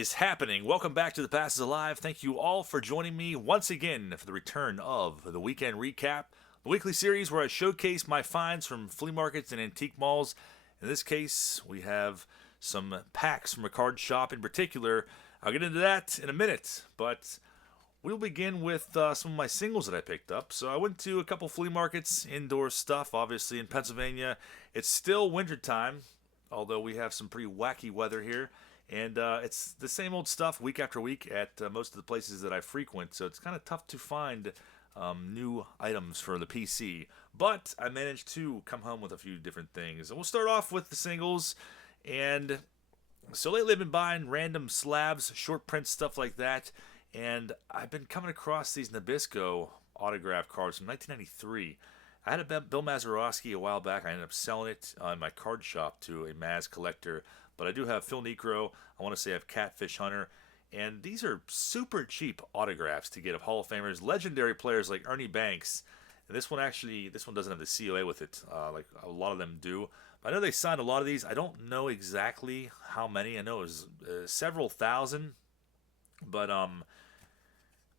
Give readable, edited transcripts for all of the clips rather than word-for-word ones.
is happening? Welcome back to the Passes Alive. Thank you all for joining me once again for the return of the Weekend Recap, the weekly series where I showcase my finds from flea markets and antique malls. In this case, we have some packs from a card shop in particular. I'll get into that in a minute, but we'll begin with some of my singles that I picked up. So I went to a couple flea markets, indoor stuff, obviously in Pennsylvania. It's still wintertime, although we have some pretty wacky weather here. And it's the same old stuff week after week at most of the places that I frequent, so it's kind of tough to find new items for the PC. But I managed to come home with a few different things. And we'll start off with the singles. And so lately I've been buying random slabs, short print stuff like that. And I've been coming across these Nabisco autograph cards from 1993. I had a Bill Mazeroski a while back. I ended up selling it in my card shop to a Maz collector. But I do have Phil Necro. I want to say I have Catfish Hunter. And these are super cheap autographs to get of Hall of Famers, legendary players like Ernie Banks. And this one doesn't have the COA with it, like a lot of them do. But I know they signed a lot of these. I don't know exactly how many. I know it was several thousand. But I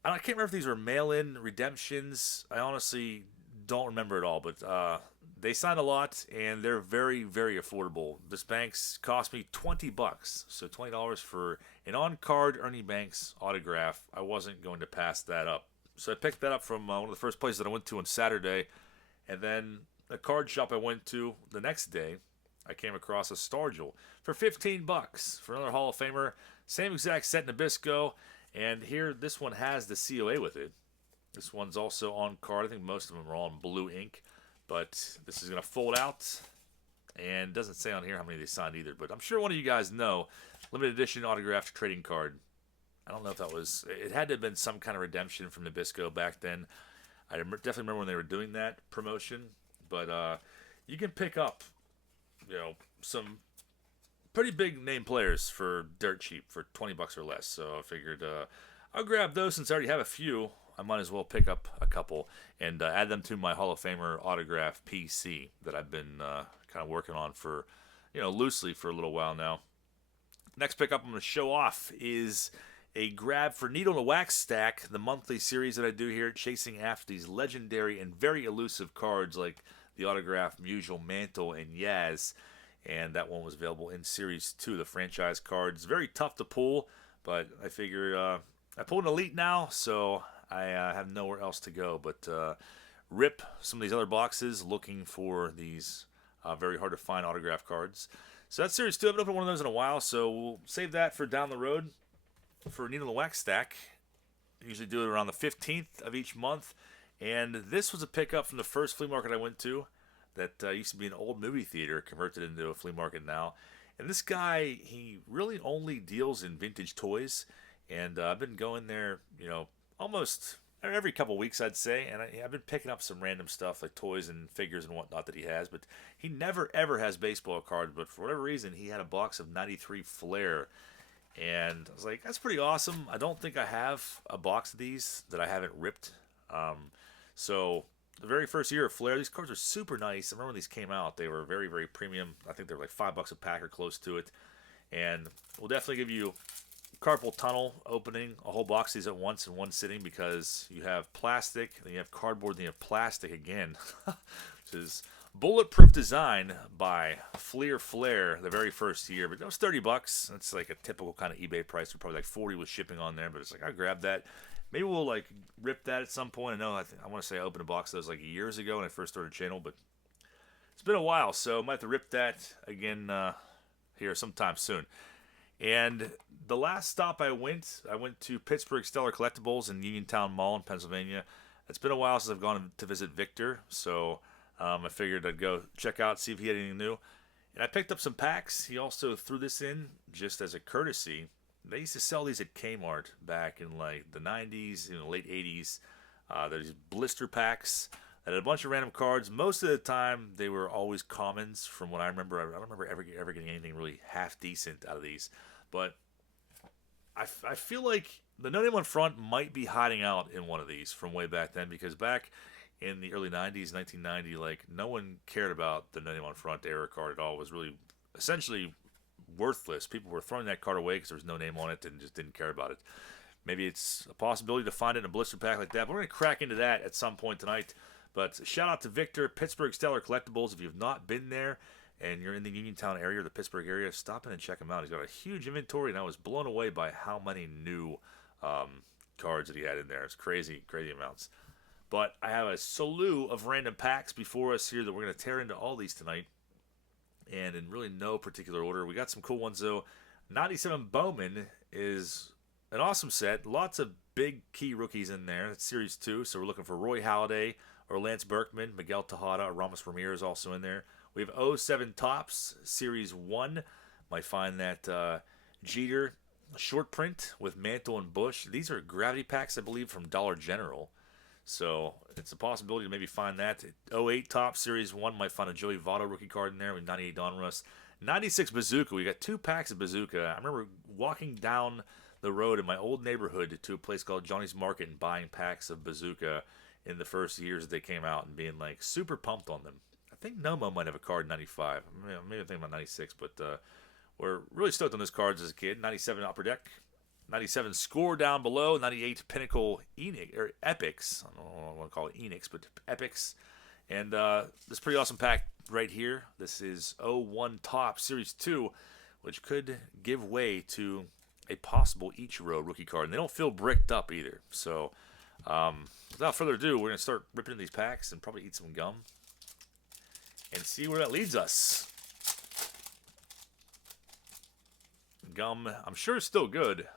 can't remember if these were mail-in redemptions. I honestly don't remember it all. But they signed a lot, and they're very, very affordable. This Banks cost me $20, so $20 for an on-card Ernie Banks autograph. I wasn't going to pass that up. So I picked that up from one of the first places that I went to on Saturday, and then a card shop I went to the next day, I came across a Stargell for $15 for another Hall of Famer. Same exact set Nabisco, and here this one has the COA with it. This one's also on card. I think most of them are all in blue ink. But this is going to fold out, and it doesn't say on here how many they signed either. But I'm sure one of you guys know. Limited edition autographed trading card. I don't know if that was... It had to have been some kind of redemption from Nabisco back then. I definitely remember when they were doing that promotion. But you can pick up, some pretty big name players for dirt cheap, for $20 or less. So I figured I'll grab those since I already have a few. I might as well pick up a couple and add them to my Hall of Famer autograph PC that I've been kind of working on for, loosely for a little while now. Next pickup I'm going to show off is a grab for Needle and Wax Stack, the monthly series that I do here, chasing after these legendary and very elusive cards like the autograph Musial, Mantle, and Yaz. And that one was available in Series 2, the franchise cards. Very tough to pull, but I figure I pulled an Elite now, so I have nowhere else to go but rip some of these other boxes looking for these very hard to find autograph cards. So that's Series 2. I haven't opened one of those in a while, so we'll save that for down the road for Needle and Wax Stack. I usually do it around the 15th of each month. And this was a pickup from the first flea market I went to that used to be an old movie theater, converted into a flea market now. And this guy, he really only deals in vintage toys. And I've been going there, almost every couple weeks, I'd say, and I've been picking up some random stuff like toys and figures and whatnot that he has, but he never ever has baseball cards, but for whatever reason, he had a box of 93 Flair, and I was like, that's pretty awesome. I don't think I have a box of these that I haven't ripped. So the very first year of Flair, these cards are super nice. I remember when these came out, they were very, very premium. I think they were like $5 a pack or close to it, and we'll definitely give you carpal tunnel opening a whole box of these at once in one sitting because you have plastic, then you have cardboard, then you have plastic again, which is bulletproof design by Flea or Flair the very first year. But that was $30. That's like a typical kind of eBay price. Probably like 40 with shipping on there, but it's like I'll grab that. Maybe we'll like rip that at some point. I know I want to say I opened a box of those like years ago when I first started the channel, but it's been a while, so I might have to rip that again here sometime soon. And the last stop I went to Pittsburgh Stellar Collectibles in Uniontown Mall in Pennsylvania. It's been a while since I've gone to visit Victor, so I figured I'd go check out, see if he had anything new. And I picked up some packs. He also threw this in just as a courtesy. They used to sell these at Kmart back in like the 90s, late 80s. There's blister packs that had a bunch of random cards. Most of the time, they were always commons from what I remember. I don't remember ever getting anything really half decent out of these. But I feel like the No Name on Front might be hiding out in one of these from way back then, because back in the early 90s, 1990, like no one cared about the No Name on Front era card at all. It was really essentially worthless. People were throwing that card away because there was no name on it and just didn't care about it. Maybe it's a possibility to find it in a blister pack like that. But we're going to crack into that at some point tonight. But shout out to Victor, Pittsburgh Stellar Collectibles. If you've not been there and you're in the Uniontown area or the Pittsburgh area, stop in and check him out. He's got a huge inventory, and I was blown away by how many new cards that he had in there. It's crazy, crazy amounts. But I have a slew of random packs before us here that we're going to tear into all these tonight. And in really no particular order. We got some cool ones, though. 97 Bowman is an awesome set. Lots of big key rookies in there. It's Series 2, so we're looking for Roy Halladay or Lance Berkman, Miguel Tejada, Ramos Ramirez also in there. We have 07 Topps, Series 1. Might find that Jeter short print with Mantle and Bush. These are gravity packs, I believe, from Dollar General. So it's a possibility to maybe find that. 08 Topps, Series 1. Might find a Joey Votto rookie card in there with 98 Donruss. 96 Bazooka. We got 2 packs of Bazooka. I remember walking down the road in my old neighborhood to a place called Johnny's Market and buying packs of Bazooka in the first years that they came out and being like super pumped on them. I think Nomo might have a card in 95. Maybe I'm thinking about 96, but we're really stoked on those cards as a kid. 97 Upper Deck. 97 Score down below. 98 Pinnacle Enix, or Epics. I don't know what I want to call it Enix, but Epics. And this pretty awesome pack right here. This is 01 Topps Series 2, which could give way to a possible Ichiro rookie card. And they don't feel bricked up either. So without further ado, we're going to start ripping into these packs and probably eat some gum and see where that leads us. Gum, I'm sure it's still good,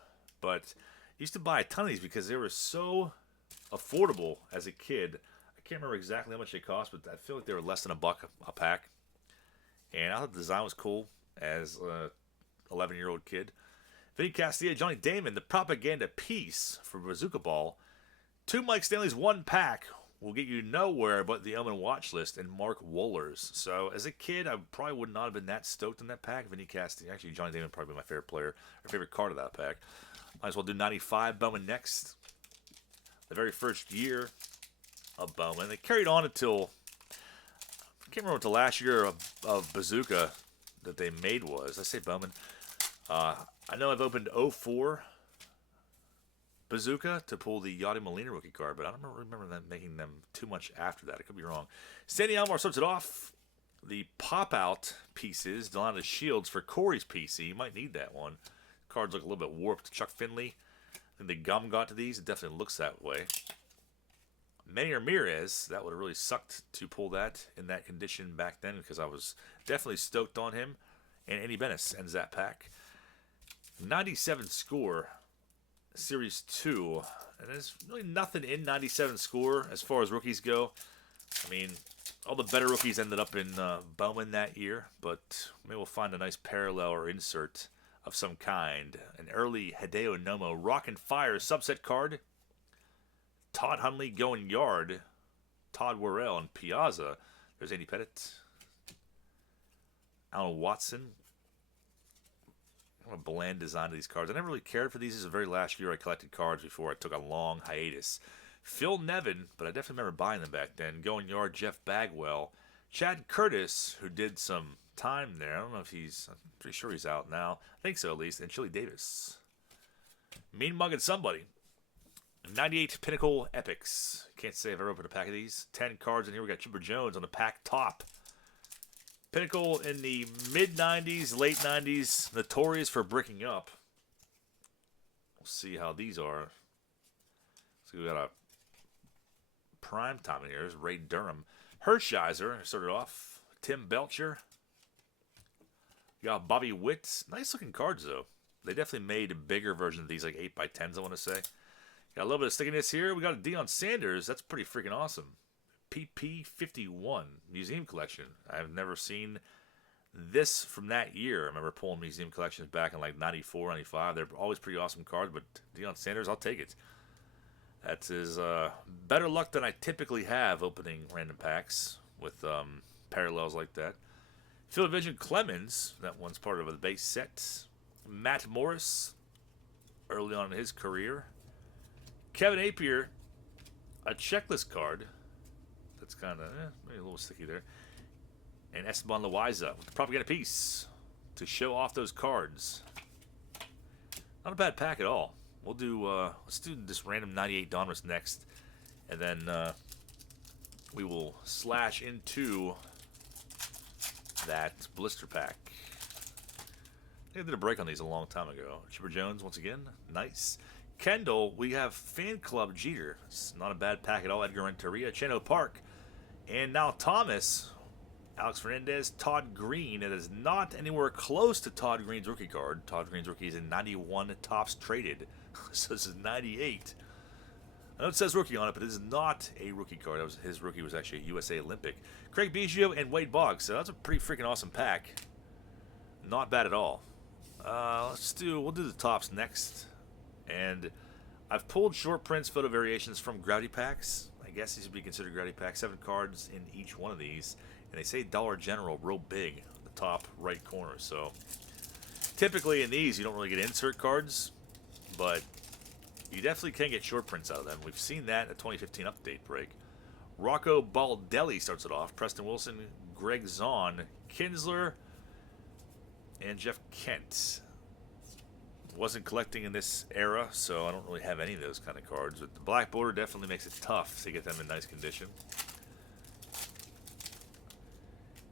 but I used to buy a ton of these because they were so affordable as a kid. I can't remember exactly how much they cost, but I feel like they were less than $1 a pack. And I thought the design was cool as a 11-year-old kid. Vinny Castilla, Johnny Damon, the propaganda piece for Bazooka Ball. 2 Mike Stanley's 1 pack will get you nowhere but the Omen watch list and Mark Wohlers. So as a kid, I probably would not have been that stoked in that pack. Vinny Castilla, actually Johnny Damon probably my favorite player, or favorite card of that pack. Might as well do 95 Bowman next. The very first year of Bowman. They carried on until, I can't remember what the last year of Bazooka that they made was. I say Bowman. I know I've opened 04 Bazooka to pull the Yadi Molina rookie card, but I don't remember them making them too much after that. I could be wrong. Sandy Alomar starts it off. The pop-out pieces, Delana Shields for Corey's PC. You might need that one. Cards look a little bit warped. Chuck Finley. I think the gum got to these. It definitely looks that way. Manny Ramirez. That would have really sucked to pull that in that condition back then because I was definitely stoked on him. And Andy Bennis ends that pack. 97 Score. Series 2, and there's really nothing in 97 Score as far as rookies go. I mean, all the better rookies ended up in Bowman that year, but maybe we'll find a nice parallel or insert of some kind. An early Hideo Nomo Rock and Fire subset card. Todd Hundley going yard. Todd Worrell and Piazza. There's Andy Pettit. Alan Watson. A bland design of these cards. I never really cared for these. This is the very last year I collected cards before I took a long hiatus. Phil Nevin, but I definitely remember buying them back then. Going yard, Jeff Bagwell. Chad Curtis, who did some time there. I don't know if he's, I'm pretty sure he's out now. I think so at least. And Chili Davis. Mean Mugging Somebody. 98 Pinnacle Epics. Can't say I've ever opened a pack of these. 10 cards in here. We got Chipper Jones on the pack top. Pinnacle in the mid-90s, late 90s, notorious for bricking up. We'll see how these are. So we got a prime time in here. There's Ray Durham. Hershiser started off. Tim Belcher. We got Bobby Witt. Nice-looking cards, though. They definitely made a bigger version of these, like 8x10s, I want to say. Got a little bit of stickiness here. We got a Deion Sanders. That's pretty freaking awesome. PP51 Museum Collection. I've never seen this from that year. I remember pulling museum collections back in like 94, 95. They're always pretty awesome cards, but Deion Sanders, I'll take it. That's his better luck than I typically have opening random packs with parallels like that. Phil Vision Clemens, that one's part of the base set. Matt Morris, early on in his career. Kevin Apier, a checklist card. That's kind of maybe a little sticky there. And Esteban Loaiza with the propaganda piece. to show off those cards. Not a bad pack at all. We'll do, let's do this random 98 Donruss next. And then we will slash into that blister pack. I think I did a break on these a long time ago. Chipper Jones, once again, nice. Kendall, we have Fan Club Jeter. It's not a bad pack at all. Edgar Renteria, Cheno Park. And now Thomas, Alex Fernandez, Todd Green. It is not anywhere close to Todd Green's rookie card. Todd Green's rookie is in 91 tops traded. So this is 98. I know it says rookie on it, but it is not a rookie card. His rookie was actually a USA Olympic. Craig Biggio and Wade Boggs. So that's a pretty freaking awesome pack. Not bad at all. We'll do the tops next. And I've pulled short prints, photo variations from Gravity Packs. I guess these would be considered Gravity Packs. 7 cards in each one of these. And they say Dollar General real big in the top right corner. So typically in these, you don't really get insert cards. But you definitely can get short prints out of them. We've seen that in the 2015 update break. Rocco Baldelli starts it off. Preston Wilson, Greg Zahn, Kinsler, and Jeff Kent. Wasn't collecting in this era, so I don't really have any of those kind of cards. But the black border definitely makes it tough to get them in nice condition.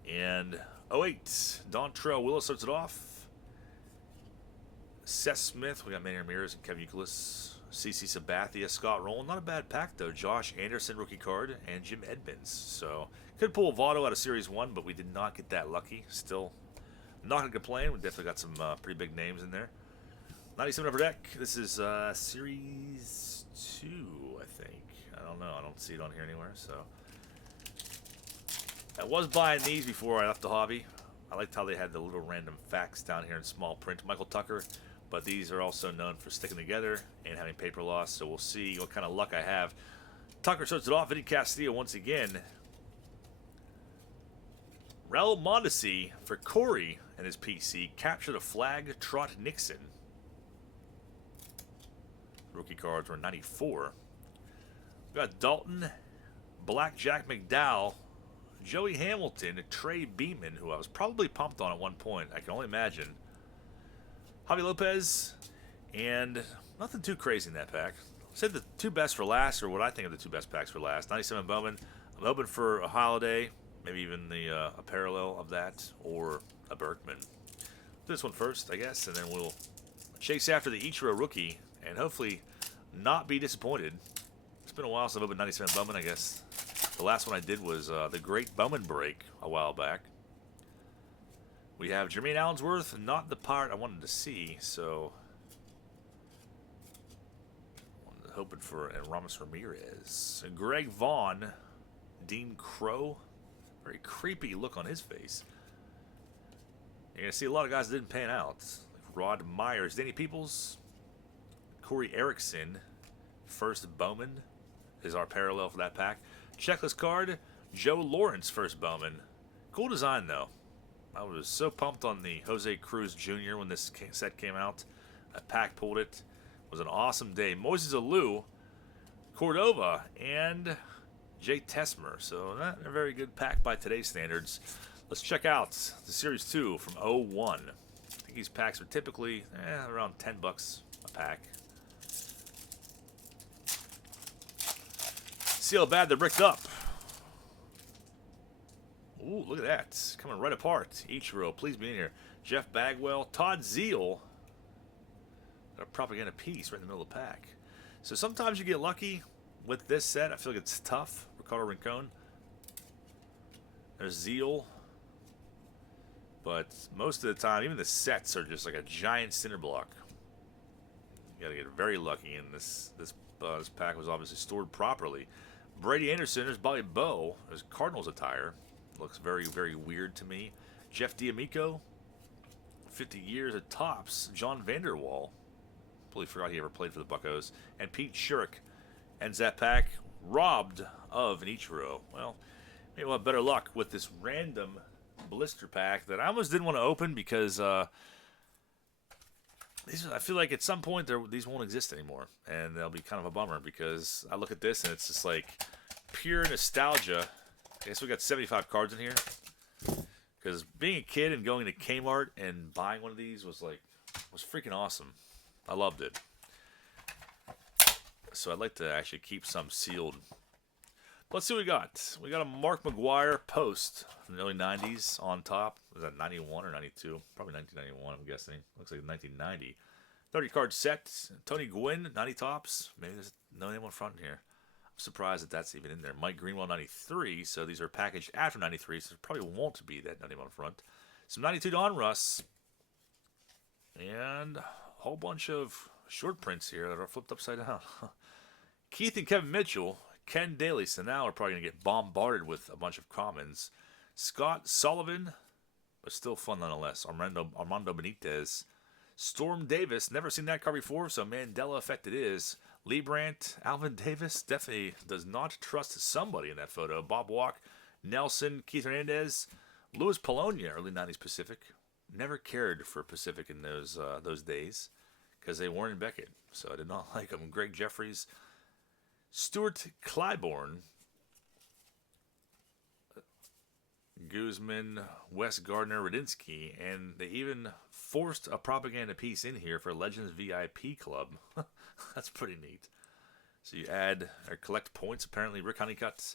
And 08, Dontrell Willis starts it off. Seth Smith, we got Manny Ramirez and Kevin Youkilis. CC Sabathia, Scott Rowland. Not a bad pack, though. Josh Anderson, rookie card, and Jim Edmonds. So, could pull a Votto out of Series 1, but we did not get that lucky. Still, not going to complain. We definitely got some pretty big names in there. 97 upper deck. This is Series 2, I think. I don't know. I don't see it on here anywhere. So, I was buying these before I left the hobby. I liked how they had the little random facts down here in small print. Michael Tucker. But these are also known for sticking together and having paper loss. So we'll see what kind of luck I have. Tucker starts it off. Vinny Castillo once again. Raul Mondesi for Corey and his PC. Capture the flag. Trot Nixon. Rookie cards were 94. We got Dalton, Blackjack McDowell, Joey Hamilton, Trey Beeman, who I was probably pumped on at one point. I can only imagine. Javi Lopez, and nothing too crazy in that pack. Said the two best for last, or what I think of the two best packs for last. 97 Bowman. I'm hoping for a Holiday, maybe even a parallel of that, or a Berkman. This one first, I guess, and then we'll chase after the Ichiro rookie, and hopefully not be disappointed. It's been a while since I've opened 97 Bowman, I guess. The last one I did was the Great Bowman Break a while back. We have Jermaine Allensworth, not the part I wanted to see, so I'm hoping for Ramos Ramirez. And Greg Vaughn, Dean Crow, very creepy look on his face. You're going to see a lot of guys that didn't pan out. Like Rod Myers, Danny Peoples, Corey Erickson, first Bowman is our parallel for that pack. Checklist card, Joe Lawrence, first Bowman. Cool design, though. I was so pumped on the Jose Cruz Jr. when this set came out. That pack pulled it. It was an awesome day. Moises Alou, Cordova, and Jay Tesmer. So not a very good pack by today's standards. Let's check out the Series 2 from 01. I think these packs are typically around $10 a pack. See how bad they're bricked up. Ooh, look at that. Coming right apart. Ichiro, please be in here. Jeff Bagwell, Todd Zeal. Got a propaganda piece right in the middle of the pack. So sometimes you get lucky with this set. I feel like it's tough. Ricardo Rincon. There's Zeal. But most of the time, even the sets are just like a giant cinder block. You gotta get very lucky, and this pack was obviously stored properly. Brady Anderson, there's Bobby Bowe. There's Cardinals attire. Looks very, very weird to me. Jeff D'Amico, 50 years at Tops. John Vanderwall, completely forgot he ever played for the Buccos. And Pete Shirk ends that pack robbed of an Ichiro. Well, maybe we'll have better luck with this random blister pack that I almost didn't want to open because I feel like at some point these won't exist anymore. And they'll be kind of a bummer because I look at this and it's just like pure nostalgia. I guess we got 75 cards in here. Because being a kid and going to Kmart and buying one of these was freaking awesome. I loved it. So I'd like to actually keep some sealed. Let's see what we got. We got a Mark McGuire post from the early 90s on top. Was that 91 or 92? Probably 1991, I'm guessing. Looks like 1990. 30-card set. Tony Gwynn, 90 tops. Maybe there's no name on front here. I'm surprised that that's even in there. Mike Greenwell, 93. So these are packaged after 93, so there probably won't be that name on front. Some 92 Don Russ. And a whole bunch of short prints here that are flipped upside down. Keith and Kevin Mitchell. Ken Daly. So now we're probably going to get bombarded with a bunch of commons. Scott Sullivan. But still fun nonetheless. Armando Benitez. Storm Davis. Never seen that card before, so Mandela effect it is. Lee Brandt, Alvin Davis definitely does not trust somebody in that photo. Bob Walk, Nelson, Keith Hernandez, Louis Polonia, early 90s Pacific. Never cared for Pacific in those days because they weren't in Beckett, so I did not like them. Greg Jeffries, Stuart Clybourne, Guzman, Wes Gardner, Radinsky, and they even forced a propaganda piece in here for Legends VIP Club. That's pretty neat. So you add or collect points, apparently. Rick Honeycutt,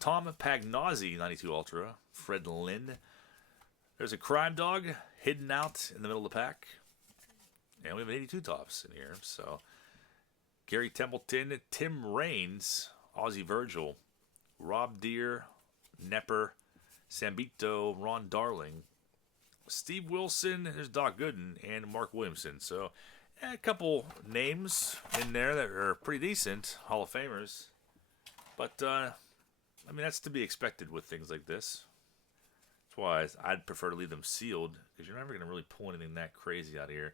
Tom Pagnozzi, 92 Ultra, Fred Lynn. There's a Crime Dog hidden out in the middle of the pack. And we have 82 tops in here. So Gary Templeton, Tim Raines, Ozzie Virgil, Rob Deere, Nepper, Sambito, Ron Darling, Steve Wilson, there's Doc Gooden, and Mark Williamson. So a couple names in there that are pretty decent, Hall of Famers. But, I mean, that's to be expected with things like this. That's why I'd prefer to leave them sealed, because you're never going to really pull anything that crazy out of here.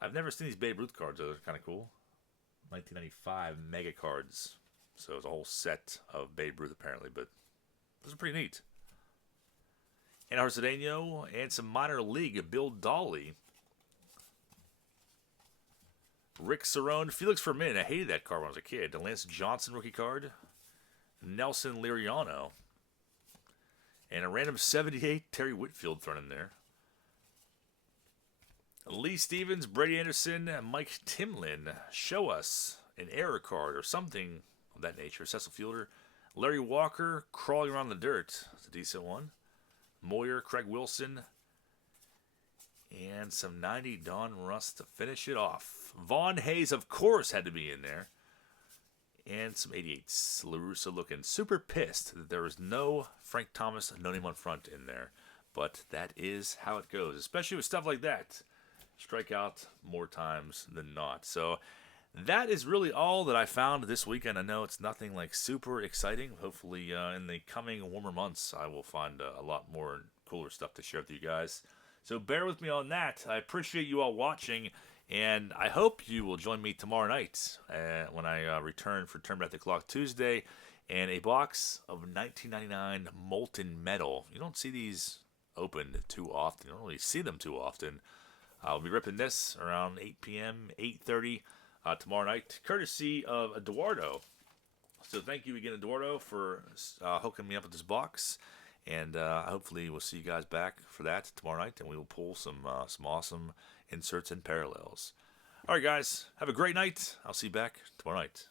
I've never seen these Babe Ruth cards, though. They're kind of cool. 1995 mega cards. So it's a whole set of Babe Ruth, apparently, but those are pretty neat. And Arcedeno and some minor league. Bill Dolly. Rick Cerrone. Felix Fermin. I hated that card when I was a kid. The Lance Johnson rookie card. Nelson Liriano. And a random 78 Terry Whitfield thrown in there. Lee Stevens, Brady Anderson, Mike Timlin. Show us an error card or something of that nature. Cecil Fielder. Larry Walker, Crawling Around the Dirt. That's a decent one. Moyer, Craig Wilson, and some 90 Don Russ to finish it off. Vaughn Hayes, of course, had to be in there. And some 88s. LaRussa looking super pissed that there was no Frank Thomas, no name on front in there. But that is how it goes, especially with stuff like that. Strike out more times than not. So that is really all that I found this weekend. I know it's nothing like super exciting. Hopefully in the coming warmer months, I will find a lot more cooler stuff to share with you guys. So bear with me on that. I appreciate you all watching, and I hope you will join me tomorrow night when I return for Turn Back the Clock Tuesday and a box of 1999 Molten Metal. You don't see these opened too often. You don't really see them too often. I'll be ripping this around 8 p.m., 8:30 tomorrow night, courtesy of Eduardo. So thank you again, Eduardo, for hooking me up with this box. And hopefully we'll see you guys back for that tomorrow night, and we will pull some awesome inserts and parallels. All right, guys, have a great night. I'll see you back tomorrow night.